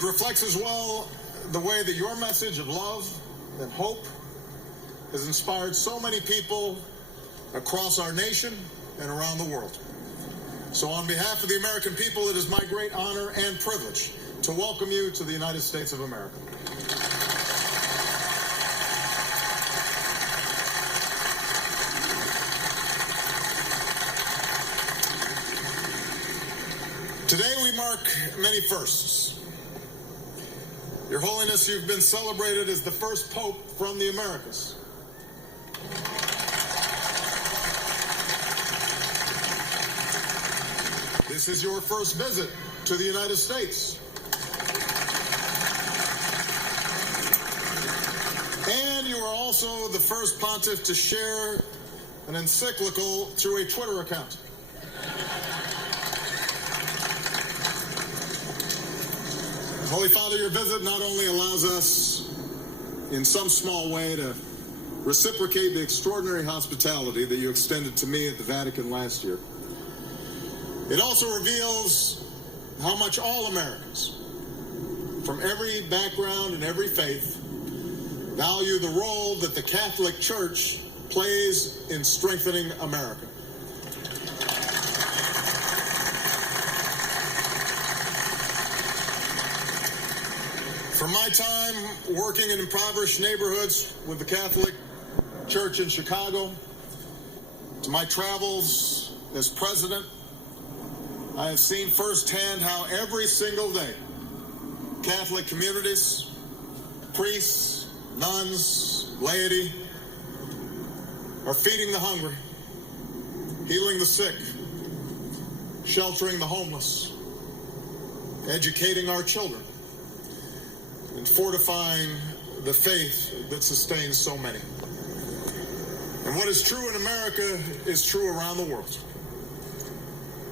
It reflects as well the way that your message of love and hope has inspired so many people across our nation and around the world. So on behalf of the American people, it is my great honor and privilege to welcome you to the United States of America. Today we mark many firsts. Your Holiness, you've been celebrated as the first Pope from the Americas. This is your first visit to the United States. And you are also the first pontiff to share an encyclical through a Twitter account. Holy Father, your visit not only allows us, in some small way, to reciprocate the extraordinary hospitality that you extended to me at the Vatican last year, it also reveals how much all Americans, from every background and every faith, value the role that the Catholic Church plays in strengthening America. From my time working in impoverished neighborhoods with the Catholic Church in Chicago, to my travels as president, I have seen firsthand how every single day Catholic communities, priests, nuns, laity are feeding the hungry, healing the sick, sheltering the homeless, educating our children, and fortifying the faith that sustains so many. And what is true in America is true around the world.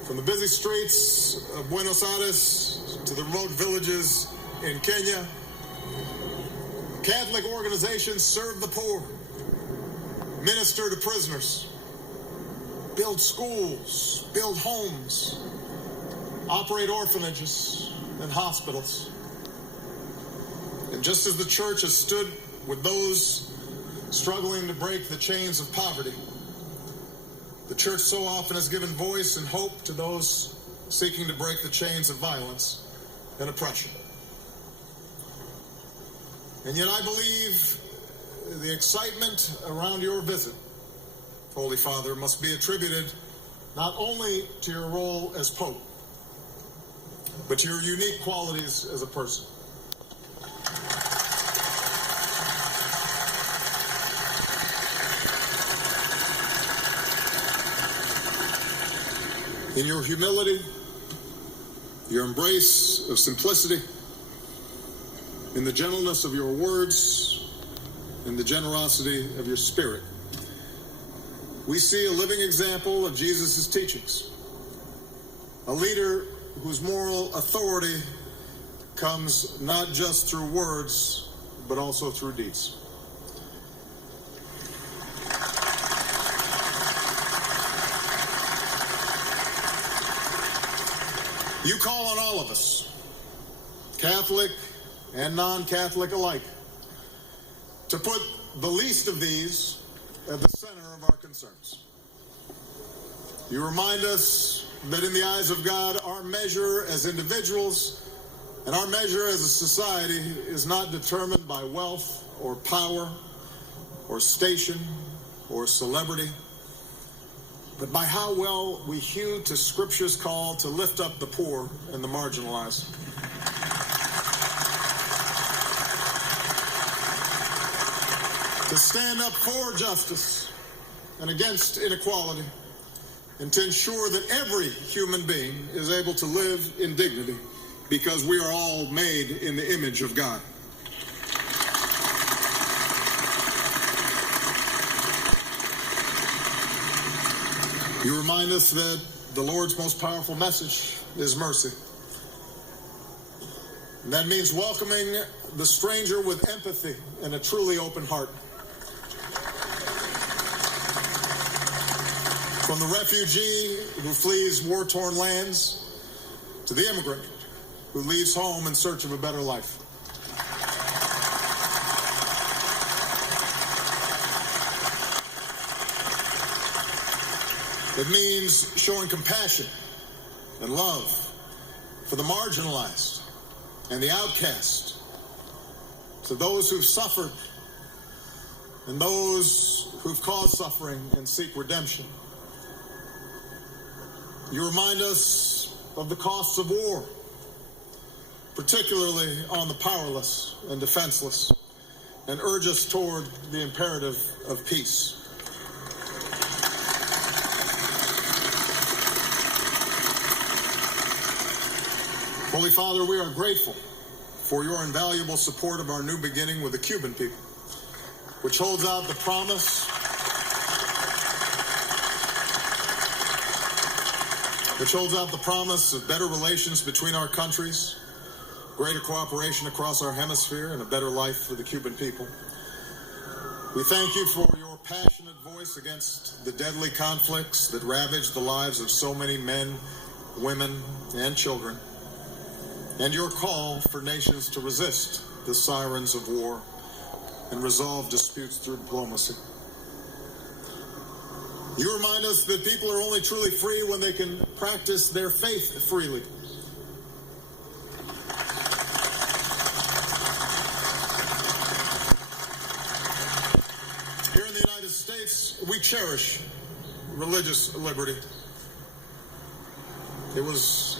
From the busy streets of Buenos Aires to the remote villages in Kenya, Catholic organizations serve the poor, minister to prisoners, build schools, build homes, operate orphanages and hospitals. And just as the church has stood with those struggling to break the chains of poverty, the church so often has given voice and hope to those seeking to break the chains of violence and oppression. And yet I believe the excitement around your visit, Holy Father, must be attributed not only to your role as Pope, but to your unique qualities as a person. In your humility, your embrace of simplicity, in the gentleness of your words, in the generosity of your spirit, we see a living example of Jesus' teachings. A leader whose moral authority comes not just through words, but also through deeds. You call on all of us, Catholic and non-Catholic alike, to put the least of these at the center of our concerns. You remind us that in the eyes of God, our measure as individuals and our measure as a society is not determined by wealth or power or station or celebrity, but by how well we hew to Scripture's call to lift up the poor and the marginalized. To stand up for justice and against inequality, and to ensure that every human being is able to live in dignity because we are all made in the image of God. You remind us that the Lord's most powerful message is mercy. And that means welcoming the stranger with empathy and a truly open heart. From the refugee who flees war-torn lands to the immigrant who leaves home in search of a better life. It means showing compassion and love for the marginalized and the outcast, to those who've suffered and those who've caused suffering and seek redemption. You remind us of the costs of war, particularly on the powerless and defenseless, and urge us toward the imperative of peace. Holy Father, we are grateful for your invaluable support of our new beginning with the Cuban people, which holds out the promise of better relations between our countries, greater cooperation across our hemisphere, and a better life for the Cuban people. We thank you for your passionate voice against the deadly conflicts that ravage the lives of so many men, women, and children, and your call for nations to resist the sirens of war and resolve disputes through diplomacy. You remind us that people are only truly free when they can practice their faith freely. Here in the United States, we cherish religious liberty. It was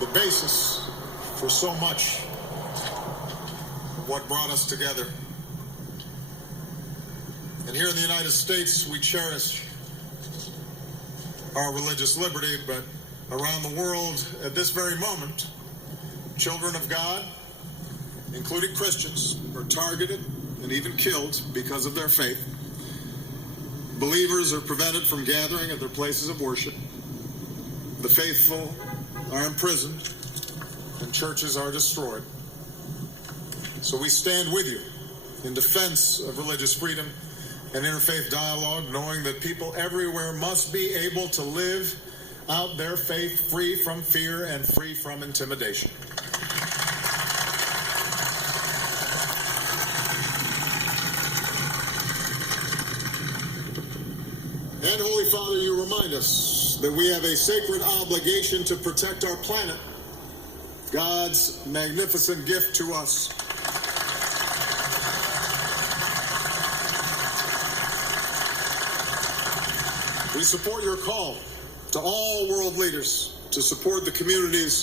the basis for so much of what brought us together. And here in the United States, we cherish our religious liberty, but around the world at this very moment, children of God, including Christians, are targeted and even killed because of their faith. Believers are prevented from gathering at their places of worship. The faithful are imprisoned, and churches are destroyed. So we stand with you in defense of religious freedom and interfaith dialogue, knowing that people everywhere must be able to live out their faith free from fear and free from intimidation. And Holy Father, you remind us that we have a sacred obligation to protect our planet, God's magnificent gift to us. We support your call to all world leaders to support the communities